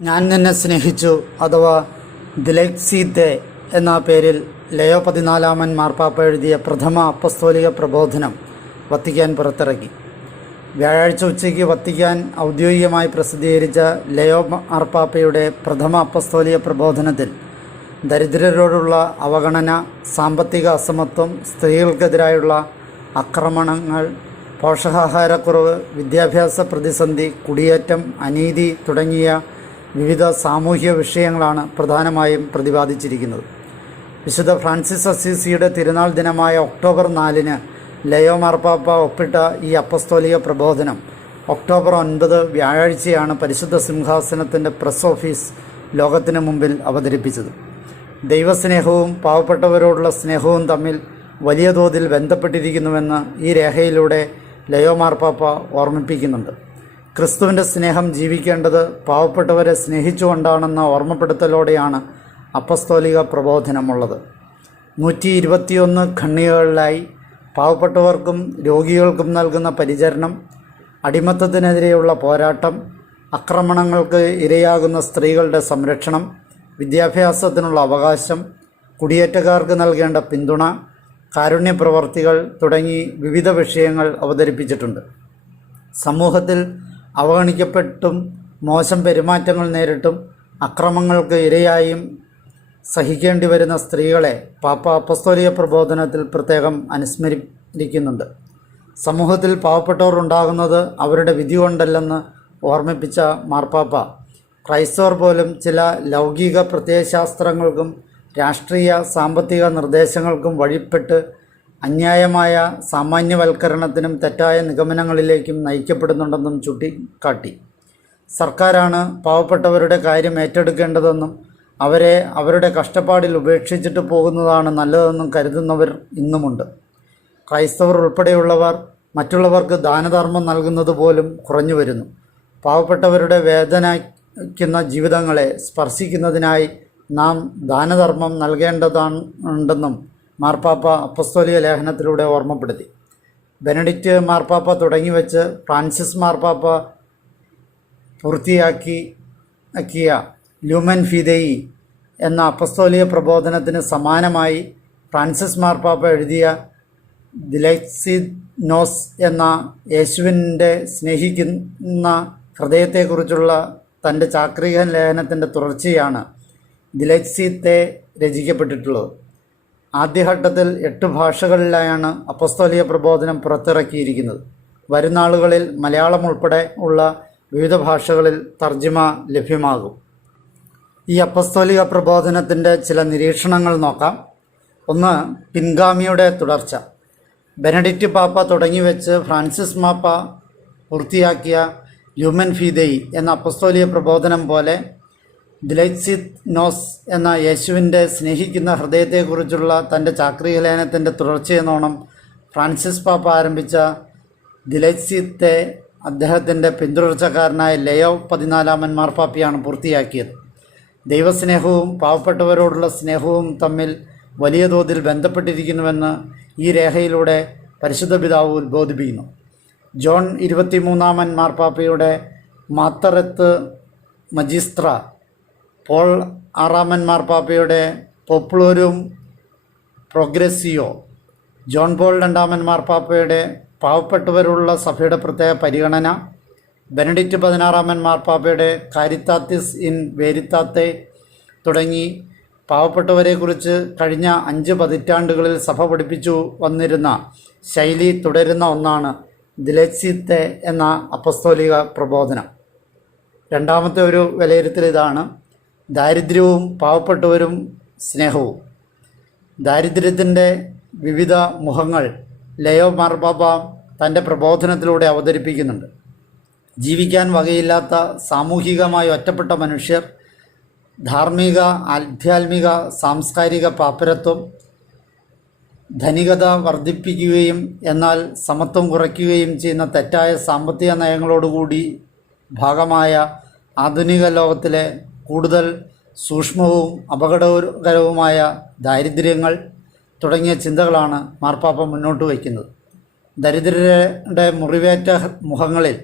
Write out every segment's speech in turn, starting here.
ഞാൻ നിന്നെ സ്നേഹിച്ചു അഥവാ ദിലെക്സീത്തെ എന്ന പേരിൽ ലയോ 14 മാർപ്പാപ്പ എഴുതിയ പ്രഥമ അപ്പസ്തോലിക പ്രബോധനം വത്തിക്കാൻ പുറത്തിറക്കി. വ്യാഴാഴ്ച ഉച്ചയ്ക്ക് വത്തിക്കാൻ ഔദ്യോഗികമായി പ്രസിദ്ധീകരിച്ച ലയോ മാർപ്പാപ്പയുടെ പ്രഥമ അപ്പസ്തോലിക പ്രബോധനത്തിൽ ദരിദ്രരോടുള്ള അവഗണന, സാമ്പത്തിക അസമത്വം, സ്ത്രീകൾക്കെതിരായുള്ള ആക്രമണങ്ങൾ, പോഷകാഹാരക്കുറവ്, വിദ്യാഭ്യാസ പ്രതിസന്ധി, കുടിയേറ്റം, അനീതി തുടങ്ങിയ വിവിധ സാമൂഹിക വിഷയങ്ങളാണ് പ്രധാനമായും പ്രതിപാദിച്ചിരിക്കുന്നത്. വിശുദ്ധ ഫ്രാൻസിസ് അസീസിയുടെ തിരുനാൾ ദിനമായ ഒക്ടോബർ 4 ലയോ മാർപ്പാപ്പ ഒപ്പിട്ട ഈ അപ്പസ്തോലിക പ്രബോധനം ഒക്ടോബർ 9 വ്യാഴാഴ്ചയാണ് പരിശുദ്ധ സിംഹാസനത്തിൻ്റെ പ്രസ് ഓഫീസ് ലോകത്തിന് മുമ്പിൽ അവതരിപ്പിച്ചത്. ദൈവസ്നേഹവും പാവപ്പെട്ടവരോടുള്ള സ്നേഹവും തമ്മിൽ വലിയ തോതിൽ ബന്ധപ്പെട്ടിരിക്കുന്നുവെന്ന് ഈ രേഖയിലൂടെ ലയോ മാർപ്പാപ്പ ഓർമ്മിപ്പിക്കുന്നുണ്ട്. ക്രിസ്തുവിൻ്റെ സ്നേഹം ജീവിക്കേണ്ടത് പാവപ്പെട്ടവരെ സ്നേഹിച്ചുകൊണ്ടാണെന്ന ഓർമ്മപ്പെടുത്തലോടെയാണ് അപ്പസ്തോലിക പ്രബോധനമുള്ളത്. 121 ഖണ്ഡികകളിലായി പാവപ്പെട്ടവർക്കും രോഗികൾക്കും നൽകുന്ന പരിചരണം, അടിമത്തത്തിനെതിരെയുള്ള പോരാട്ടം, ആക്രമണങ്ങൾക്ക് ഇരയാകുന്ന സ്ത്രീകളുടെ സംരക്ഷണം, വിദ്യാഭ്യാസത്തിനുള്ള അവകാശം, കുടിയേറ്റക്കാർക്ക് നൽകേണ്ട പിന്തുണ, കാരുണ്യപ്രവർത്തികൾ തുടങ്ങി വിവിധ വിഷയങ്ങൾ അവതരിപ്പിച്ചിട്ടുണ്ട്. സമൂഹത്തിൽ അവഗണിക്കപ്പെട്ടും മോശം പെരുമാറ്റങ്ങൾ നേരിട്ടും അക്രമങ്ങൾക്ക് ഇരയായും സഹിക്കേണ്ടി വരുന്ന സ്ത്രീകളെ പാപ്പ അപ്പസ്തോലിക പ്രബോധനത്തിൽ പ്രത്യേകം അനുസ്മരിക്കുന്നുണ്ട്. സമൂഹത്തിൽ പാവപ്പെട്ടവർ ഉണ്ടാകുന്നത് അവരുടെ വിധി കൊണ്ടല്ലെന്ന് ഓർമ്മിപ്പിച്ച മാർപ്പാപ്പ, ക്രൈസ്തവർ പോലും ചില ലൗകിക പ്രത്യയശാസ്ത്രങ്ങൾക്കും രാഷ്ട്രീയ സാമ്പത്തിക നിർദ്ദേശങ്ങൾക്കും വഴിപ്പെട്ട് അന്യായമായ സാമാന്യവൽക്കരണത്തിനും തെറ്റായ നിഗമനങ്ങളിലേക്കും നയിക്കപ്പെടുന്നുണ്ടെന്നും ചൂണ്ടിക്കാട്ടി. സർക്കാരാണ് പാവപ്പെട്ടവരുടെ കാര്യം ഏറ്റെടുക്കേണ്ടതെന്നും അവരെ അവരുടെ കഷ്ടപ്പാടിൽ ഉപേക്ഷിച്ചിട്ട് പോകുന്നതാണ് നല്ലതെന്നും കരുതുന്നവർ ഇന്നുമുണ്ട്. ക്രൈസ്തവർ ഉൾപ്പെടെയുള്ളവർ മറ്റുള്ളവർക്ക് ദാനധർമ്മം നൽകുന്നത് പോലും കുറഞ്ഞു വരുന്നു. പാവപ്പെട്ടവരുടെ വേദനിക്കുന്ന ജീവിതങ്ങളെ സ്പർശിക്കുന്നതിനായി നാം ദാനധർമ്മം നൽകേണ്ടതുണ്ടെന്നും മാർപ്പാപ്പ അപ്പസ്തോലിക ലേഖനത്തിലൂടെ ഓർമ്മപ്പെടുത്തി. ബെനഡിക്റ്റ് മാർപ്പാപ്പ തുടങ്ങിവെച്ച് ഫ്രാൻസിസ് മാർപ്പാപ്പ പൂർത്തിയാക്കിയ ലൂമൻ ഫിദെയി എന്ന അപ്പസ്തോലിക പ്രബോധനത്തിന് സമാനമായി ഫ്രാൻസിസ് മാർപ്പാപ്പ എഴുതിയ ദിലെക്സിനോസ് എന്ന യേശുവിൻ്റെ സ്നേഹിക്കുന്ന ഹൃദയത്തെക്കുറിച്ചുള്ള തൻ്റെ ചാക്രിക ലേഖനത്തിൻ്റെ തുടർച്ചയാണ് ദിലെക്സീത്തെ രചിക്കപ്പെട്ടിട്ടുള്ളത്. ആദ്യഘട്ടത്തിൽ 8 ഭാഷകളിലായാണ് അപ്പസ്തോലിക പ്രബോധനം പുറത്തിറക്കിയിരിക്കുന്നത്. വരുന്ന നാളുകളിൽ മലയാളം ഉൾപ്പെടെ ഉള്ള വിവിധ ഭാഷകളിൽ തർജ്ജിമ ലഭ്യമാകും. ഈ അപ്പസ്തോലിക പ്രബോധനത്തിൻ്റെ ചില നിരീക്ഷണങ്ങൾ നോക്കാം. 1. പിൻഗാമിയുടെ തുടർച്ച. ബെനഡിക്റ്റ് പാപ്പ തുടങ്ങിവെച്ച് ഫ്രാൻസിസ് മാപ്പ പൂർത്തിയാക്കിയ ലൂമൻ ഫിദെയി എന്ന അപ്പസ്തോലിക പ്രബോധനം പോലെ ദിലെക്സിനോസ് എന്ന യേശുവിൻ്റെ സ്നേഹിക്കുന്ന ഹൃദയത്തെക്കുറിച്ചുള്ള തൻ്റെ ചാക്രിക ലേഖനത്തിൻ്റെ തുടർച്ചയെന്നോണം ഫ്രാൻസിസ് പാപ്പ ആരംഭിച്ച ദിലെക്സീത്തെ അദ്ദേഹത്തിൻ്റെ പിന്തുടർച്ചക്കാരനായ ലയോ 14 മാർപ്പാപ്പയാണ് പൂർത്തിയാക്കിയത്. ദൈവസ്നേഹവും പാവപ്പെട്ടവരോടുള്ള സ്നേഹവും തമ്മിൽ വലിയ തോതിൽ ബന്ധപ്പെട്ടിരിക്കുന്നുവെന്ന് ഈ രേഖയിലൂടെ പരിശുദ്ധ പിതാവ് ഉദ്ബോധിപ്പിക്കുന്നു. ജോൺ 23 മാർപ്പാപ്പയുടെ മാത്തറെത്ത് മജിസ്ത്ര, പോൾ 6 മാർപ്പാപ്പയുടെ പോപ്പുലറും പ്രോഗ്രസിയോ, ജോൺ പോൾ 2 മാർപ്പാപ്പയുടെ പാവപ്പെട്ടവരുള്ള സഭയുടെ പ്രത്യേക പരിഗണന, ബെനഡിക്റ്റ് 16 മാർപ്പാപ്പയുടെ കാരിത്താത്തിസ് ഇൻ വേരിത്താത്തെ തുടങ്ങി പാവപ്പെട്ടവരെക്കുറിച്ച് കഴിഞ്ഞ 5 പതിറ്റാണ്ടുകളിൽ സഭ പഠിപ്പിച്ചു വന്നിരുന്ന ശൈലി തുടരുന്ന ഒന്നാണ് ദിലെക്സീത്തെ എന്ന അപ്പസ്തോലിക പ്രബോധനം. രണ്ടാമത്തെ ഒരു വിലയിരുത്തൽ ഇതാണ്: ദാരിദ്ര്യവും പാവപ്പെട്ടവരും സ്നേഹവും. ദാരിദ്ര്യത്തിൻ്റെ വിവിധ മുഖങ്ങൾ ലയോ മാർപ്പാപ്പ തൻ്റെ പ്രബോധനത്തിലൂടെ അവതരിപ്പിക്കുന്നുണ്ട്. ജീവിക്കാൻ വകയില്ലാത്ത സാമൂഹികമായി ഒറ്റപ്പെട്ട മനുഷ്യർ, ധാർമ്മിക, ആധ്യാത്മിക, സാംസ്കാരിക പാപ്പരത്വം, ധനികത വർദ്ധിപ്പിക്കുകയും എന്നാൽ സമത്വം കുറയ്ക്കുകയും ചെയ്യുന്ന തെറ്റായ സാമ്പത്തിക നയങ്ങളോടുകൂടി ഭാഗമായ ആധുനിക ലോകത്തിലെ കൂടുതൽ സൂക്ഷ്മവും അപകടകരവുമായ ദാരിദ്ര്യങ്ങൾ തുടങ്ങിയ ചിന്തകളാണ് മാർപ്പാപ്പ മുന്നോട്ട് വയ്ക്കുന്നത്. ദരിദ്രരുടെ മുറിവേറ്റ മുഖങ്ങളിൽ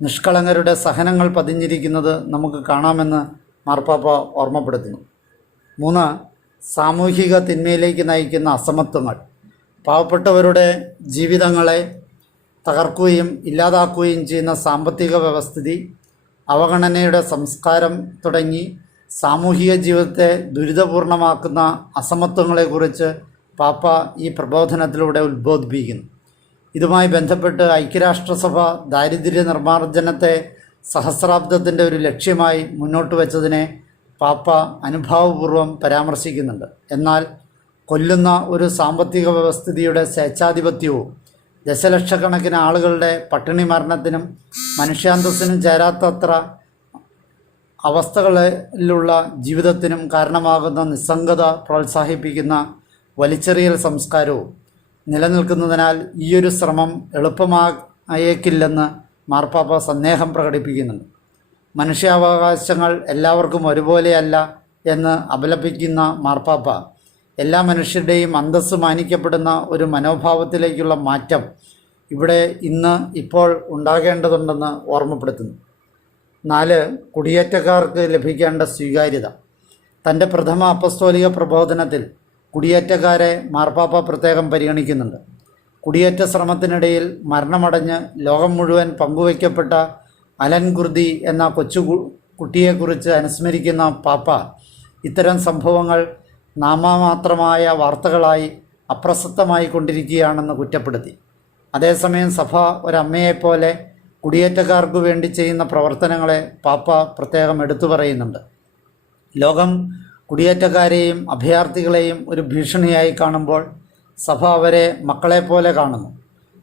നിഷ്കളങ്കരുടെ സഹനങ്ങൾ പതിഞ്ഞിരിക്കുന്നത് നമുക്ക് കാണാമെന്ന് മാർപ്പാപ്പ ഓർമ്മപ്പെടുത്തുന്നു. 3. സാമൂഹിക തിന്മയിലേക്ക് നയിക്കുന്ന അസമത്വങ്ങൾ. പാവപ്പെട്ടവരുടെ ജീവിതങ്ങളെ തകർക്കുകയും ഇല്ലാതാക്കുകയും ചെയ്യുന്ന സാമ്പത്തിക വ്യവസ്ഥിതി, അവഗണനയുടെ സംസ്കാരം തുടങ്ങി സാമൂഹിക ജീവിതത്തെ ദുരിതപൂർണമാക്കുന്ന അസമത്വങ്ങളെക്കുറിച്ച് പാപ്പ ഈ പ്രബോധനത്തിലൂടെ ഉദ്ബോധിപ്പിക്കുന്നു. ഇതുമായി ബന്ധപ്പെട്ട് ഐക്യരാഷ്ട്രസഭ ദാരിദ്ര്യ നിർമ്മാർജ്ജനത്തെ സഹസ്രാബ്ദത്തിൻ്റെ ഒരു ലക്ഷ്യമായി മുന്നോട്ട് വച്ചതിനെ പാപ്പ അനുഭാവപൂർവ്വം പരാമർശിക്കുന്നുണ്ട്. എന്നാൽ കൊല്ലുന്ന ഒരു സാമ്പത്തിക വ്യവസ്ഥിതിയുടെ സ്വേച്ഛാധിപത്യവും ദശലക്ഷക്കണക്കിന് ആളുകളുടെ പട്ടിണി മരണത്തിനും മനുഷ്യാന്തസ്സിനും ചേരാത്തത്ര അവസ്ഥകളിലുള്ള ജീവിതത്തിനും കാരണമാകുന്ന നിസ്സംഗത പ്രോത്സാഹിപ്പിക്കുന്ന വലിച്ചെറിയൽ സംസ്കാരവും നിലനിൽക്കുന്നതിനാൽ ഈയൊരു ശ്രമം എളുപ്പമായേക്കില്ലെന്ന് മാർപ്പാപ്പ സന്ദേഹം പ്രകടിപ്പിക്കുന്നുണ്ട്. മനുഷ്യാവകാശങ്ങൾ എല്ലാവർക്കും ഒരുപോലെയല്ല എന്ന് അപലപിക്കുന്ന മാർപ്പാപ്പ എല്ലാ മനുഷ്യരുടെയും അന്തസ്സ് മാനിക്കപ്പെടുന്ന ഒരു മനോഭാവത്തിലേക്കുള്ള മാറ്റം ഇവിടെ ഇപ്പോൾ ഉണ്ടാകേണ്ടതുണ്ടെന്ന് ഓർമ്മപ്പെടുത്തുന്നു. 4. കുടിയേറ്റക്കാർക്ക് ലഭിക്കേണ്ട സ്വീകാര്യത. തൻ്റെ പ്രഥമ അപ്പസ്തോലിക പ്രബോധനത്തിൽ കുടിയേറ്റക്കാരെ മാർപ്പാപ്പ പ്രത്യേകം പരിഗണിക്കുന്നുണ്ട്. കുടിയേറ്റ ശ്രമത്തിനിടയിൽ മരണമടഞ്ഞ് ലോകം മുഴുവൻ പങ്കുവയ്ക്കപ്പെട്ട അലൻ കുർദി എന്ന കുട്ടിയെക്കുറിച്ച് അനുസ്മരിക്കുന്ന പാപ്പ ഇത്തരം സംഭവങ്ങൾ നാമമാത്രമായ വാർത്തകളായി അപ്രസക്തമായി കൊണ്ടിരിക്കുകയാണെന്ന് കുറ്റപ്പെടുത്തി. അതേസമയം സഭ ഒരമ്മയെപ്പോലെ കുടിയേറ്റക്കാർക്കു വേണ്ടി ചെയ്യുന്ന പ്രവർത്തനങ്ങളെ പാപ്പ പ്രത്യേകം എടുത്തു പറയുന്നുണ്ട്. ലോകം കുടിയേറ്റക്കാരെയും അഭയാർത്ഥികളെയും ഒരു ഭീഷണിയായി കാണുമ്പോൾ സഭ അവരെ മക്കളെപ്പോലെ കാണുന്നു.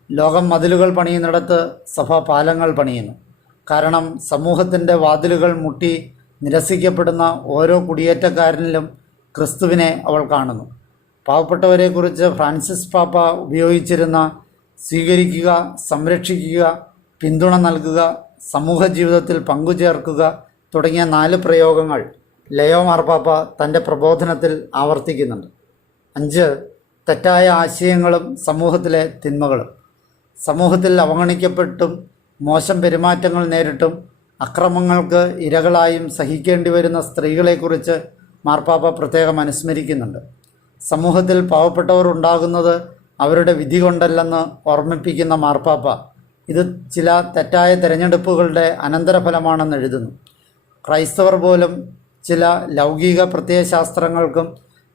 ലോകം മതിലുകൾ പണിയുന്നിടത്ത് സഭ പാലങ്ങൾ പണിയുന്നു. കാരണം സമൂഹത്തിൻ്റെ വാതിലുകൾ മുട്ടി നിരസിക്കപ്പെടുന്ന ഓരോ കുടിയേറ്റക്കാരനിലും ക്രിസ്തുവിനെ അവൾ കാണുന്നു. പാവപ്പെട്ടവരെക്കുറിച്ച് ഫ്രാൻസിസ് പാപ്പ ഉപയോഗിച്ചിരുന്ന സ്വീകരിക്കുക, സംരക്ഷിക്കുക, പിന്തുണ നൽകുക, സമൂഹ ജീവിതത്തിൽ പങ്കുചേർക്കുക തുടങ്ങിയ 4 പ്രയോഗങ്ങൾ ലയോ മാർപ്പാപ്പ തൻ്റെ പ്രബോധനത്തിൽ ആവർത്തിക്കുന്നുണ്ട്. 5. തെറ്റായ ആശയങ്ങളും സമൂഹത്തിലെ തിന്മകളും. സമൂഹത്തിൽ അവഗണിക്കപ്പെട്ടും മോശം പെരുമാറ്റങ്ങൾ നേരിട്ടും അക്രമങ്ങൾക്ക് ഇരകളായും സഹിക്കേണ്ടി വരുന്ന സ്ത്രീകളെക്കുറിച്ച് മാർപ്പാപ്പ പ്രത്യേകം അനുസ്മരിക്കുന്നുണ്ട്. സമൂഹത്തിൽ പാവപ്പെട്ടവർ ഉണ്ടാകുന്നത് അവരുടെ വിധി കൊണ്ടല്ലെന്ന് ഓർമ്മിപ്പിക്കുന്ന മാർപ്പാപ്പ ഇത് ചില തെറ്റായ തിരഞ്ഞെടുപ്പുകളുടെ അനന്തരഫലമാണെന്ന് എഴുതുന്നു. ക്രൈസ്തവർ പോലും ചില ലൗകിക പ്രത്യയശാസ്ത്രങ്ങൾക്കും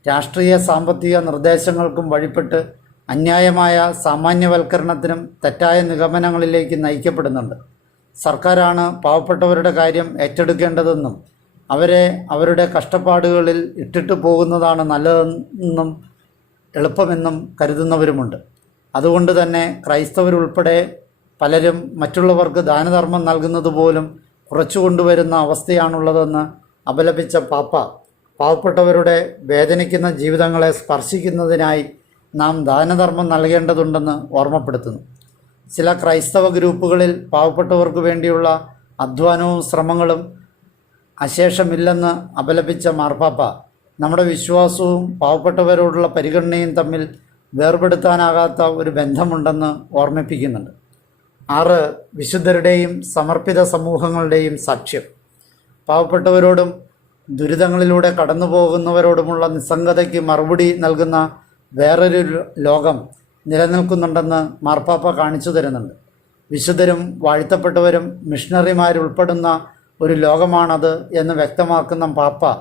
രാഷ്ട്രീയ സാമ്പത്തിക നിർദ്ദേശങ്ങൾക്കും വഴിപ്പെട്ട് അന്യായമായ സാമാന്യവൽക്കരണത്തിനും തെറ്റായ നിഗമനങ്ങളിലേക്ക് നയിക്കപ്പെടുന്നുണ്ട്. സർക്കാരാണ് പാവപ്പെട്ടവരുടെ കാര്യം ഏറ്റെടുക്കേണ്ടതെന്നും അവരെ അവരുടെ കഷ്ടപ്പാടുകളിൽ ഇട്ടിട്ട് പോകുന്നതാണ് നല്ലതെന്നും എളുപ്പമെന്നും കരുതുന്നവരുമുണ്ട്. അതുകൊണ്ട് തന്നെ ക്രൈസ്തവരുൾപ്പെടെ പലരും മറ്റുള്ളവർക്ക് ദാനധർമ്മം നൽകുന്നത് പോലും കുറച്ചു കൊണ്ടുവരുന്ന അവസ്ഥയാണുള്ളതെന്ന് അപലപിച്ച പാപ്പ പാവപ്പെട്ടവരുടെ വേദനിക്കുന്ന ജീവിതങ്ങളെ സ്പർശിക്കുന്നതിനായി നാം ദാനധർമ്മം നൽകേണ്ടതുണ്ടെന്ന് ഓർമ്മപ്പെടുത്തുന്നു. ചില ക്രൈസ്തവ ഗ്രൂപ്പുകളിൽ പാവപ്പെട്ടവർക്ക് വേണ്ടിയുള്ള അധ്വാനവും ശ്രമങ്ങളും അശേഷമില്ലെന്ന് അപലപിച്ച മാർപ്പാപ്പ നമ്മുടെ വിശ്വാസവും പാവപ്പെട്ടവരോടുള്ള പരിഗണനയും തമ്മിൽ വേർപെടുത്താനാകാത്ത ഒരു ബന്ധമുണ്ടെന്ന് ഓർമ്മിപ്പിക്കുന്നുണ്ട്. 6. വിശുദ്ധരുടെയും സമർപ്പിത സമൂഹങ്ങളുടെയും സാക്ഷ്യം. പാവപ്പെട്ടവരോടും ദുരിതങ്ങളിലൂടെ കടന്നു പോകുന്നവരോടുമുള്ള നിസ്സംഗതയ്ക്ക് മറുപടി നൽകുന്ന വേറൊരു ലോകം നിലനിൽക്കുന്നുണ്ടെന്ന് മാർപ്പാപ്പ കാണിച്ചു തരുന്നുണ്ട്. വിശുദ്ധരും വാഴ്ത്തപ്പെട്ടവരും മിഷണറിമാരുൾപ്പെടുന്ന ഒരു ലോകമാണത് എന്ന് വ്യക്തമാക്കുന്ന പാപ്പ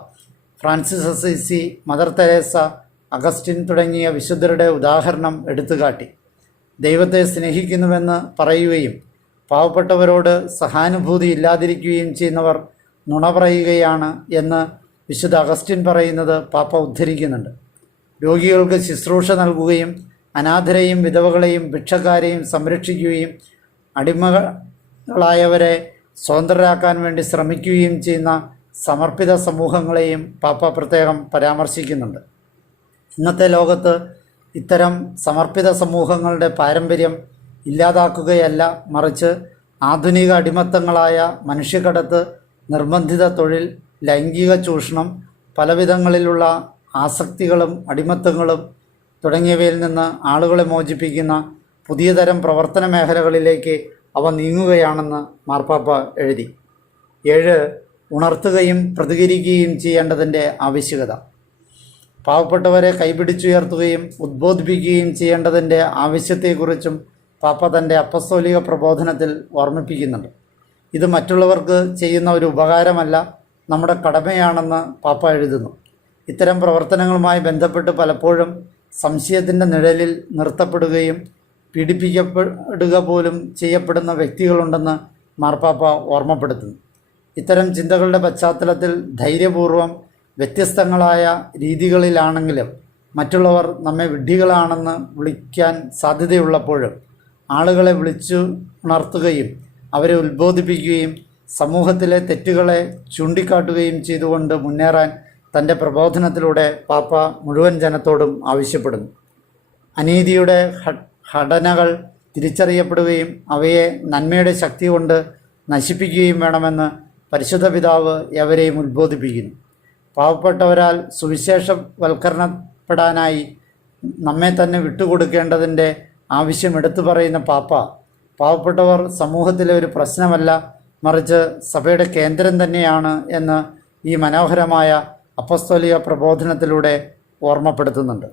Francis Assisi, Mother Teresa, Augustine തുടങ്ങിയ വിശുദ്ധരുടെ ഉദാഹരണം എടുത്തുകാട്ടി. ദൈവത്തെ സ്നേഹിക്കുന്നുവെന്ന് പറയുകയും പാവപ്പെട്ടവരോട് സഹാനുഭൂതി ഇല്ലാതിരിക്കുകയും ചെയ്യുന്നവർ നുണ പറയുകയാണ് എന്ന് വിശുദ്ധ അഗസ്റ്റിൻ പറയുന്നത് പാപ്പ ഉദ്ധരിക്കുന്നുണ്ട്. രോഗികൾക്ക് ശുശ്രൂഷ നൽകുകയും അനാഥരെയും വിധവകളെയും ഭിക്ഷക്കാരെയും സംരക്ഷിക്കുകയും അടിമകളായവരെ സ്വതന്ത്രരാക്കാൻ വേണ്ടി ശ്രമിക്കുകയും ചെയ്യുന്ന സമർപ്പിത സമൂഹങ്ങളെയും പാപ്പ പ്രത്യേകം പരാമർശിക്കുന്നുണ്ട്. ഇന്നത്തെ ലോകത്ത് ഇത്തരം സമർപ്പിത സമൂഹങ്ങളുടെ പാരമ്പര്യം ഇല്ലാതാക്കുകയല്ല, മറിച്ച് ആധുനിക അടിമത്തങ്ങളായ മനുഷ്യക്കടത്ത്, നിർബന്ധിത തൊഴിൽ, ലൈംഗിക ചൂഷണം, പലവിധങ്ങളിലുള്ള ആസക്തികളും അടിമത്തങ്ങളും തുടങ്ങിയവയിൽ നിന്ന് ആളുകളെ മോചിപ്പിക്കുന്ന പുതിയ തരം പ്രവർത്തന മേഖലകളിലേക്ക് അവ നീങ്ങുകയാണെന്ന് മാർപ്പാപ്പ എഴുതി. 7. ഉണർത്തുകയും പ്രതികരിക്കുകയും ചെയ്യേണ്ടതിൻ്റെ ആവശ്യകത. പാവപ്പെട്ടവരെ കൈപിടിച്ചുയർത്തുകയും ഉദ്ബോധിപ്പിക്കുകയും ചെയ്യേണ്ടതിൻ്റെ ആവശ്യത്തെക്കുറിച്ചും പാപ്പ തൻ്റെ അപ്പസ്തോലിക പ്രബോധനത്തിൽ ഓർമ്മിപ്പിക്കുന്നുണ്ട്. ഇത് മറ്റുള്ളവർക്ക് ചെയ്യുന്ന ഒരു ഉപകാരമല്ല, നമ്മുടെ കടമയാണെന്ന് പാപ്പ എഴുതുന്നു. ഇത്തരം പ്രവർത്തനങ്ങളുമായി ബന്ധപ്പെട്ട് പലപ്പോഴും സംശയത്തിൻ്റെ നിഴലിൽ നിർത്തപ്പെടുകയും പീഡിപ്പിക്കപ്പെടുക പോലും ചെയ്യപ്പെടുന്ന വ്യക്തികളുണ്ടെന്ന് മാർപ്പാപ്പ ഓർമ്മപ്പെടുത്തുന്നു. ഇത്തരം ചിന്തകളുടെ പശ്ചാത്തലത്തിൽ ധൈര്യപൂർവം വ്യത്യസ്തങ്ങളായ രീതികളിലാണെങ്കിലും മറ്റുള്ളവർ നമ്മെ വിഡ്ഢികളാണെന്ന് വിളിക്കാൻ സാധ്യതയുള്ളപ്പോഴും ആളുകളെ വിളിച്ചു ഉണർത്തുകയും അവരെ ഉത്ബോധിപ്പിക്കുകയും സമൂഹത്തിലെ തെറ്റുകളെ ചൂണ്ടിക്കാട്ടുകയും ചെയ്തുകൊണ്ട് മുന്നേറാൻ തൻ്റെ പ്രബോധനത്തിലൂടെ പാപ്പ മുഴുവൻ ജനത്തോടും ആവശ്യപ്പെടുന്നു. അനീതിയുടെ ഘടനകൾ തിരിച്ചറിയപ്പെടുകയും അവയെ നന്മയുടെ ശക്തി കൊണ്ട് നശിപ്പിക്കുകയും വേണമെന്ന് പരിശുദ്ധ പിതാവ് എവരെയും ഉത്ബോധിപ്പിക്കുന്നു. പാവപ്പെട്ടവരാൽ സുവിശേഷവൽക്കരണപ്പെടാനായി നമ്മെ തന്നെ വിട്ടുകൊടുക്കേണ്ടതിൻ്റെ ആവശ്യം എടുത്തു പറയുന്ന പാപ്പ, പാവപ്പെട്ടവർ സമൂഹത്തിലെ ഒരു പ്രശ്നമല്ല, മറിച്ച് സഭയുടെ കേന്ദ്രം തന്നെയാണ് എന്ന് ഈ മനോഹരമായ അപ്പസ്തോലിക പ്രബോധനത്തിലൂടെ ഓർമ്മപ്പെടുത്തുന്നുണ്ട്.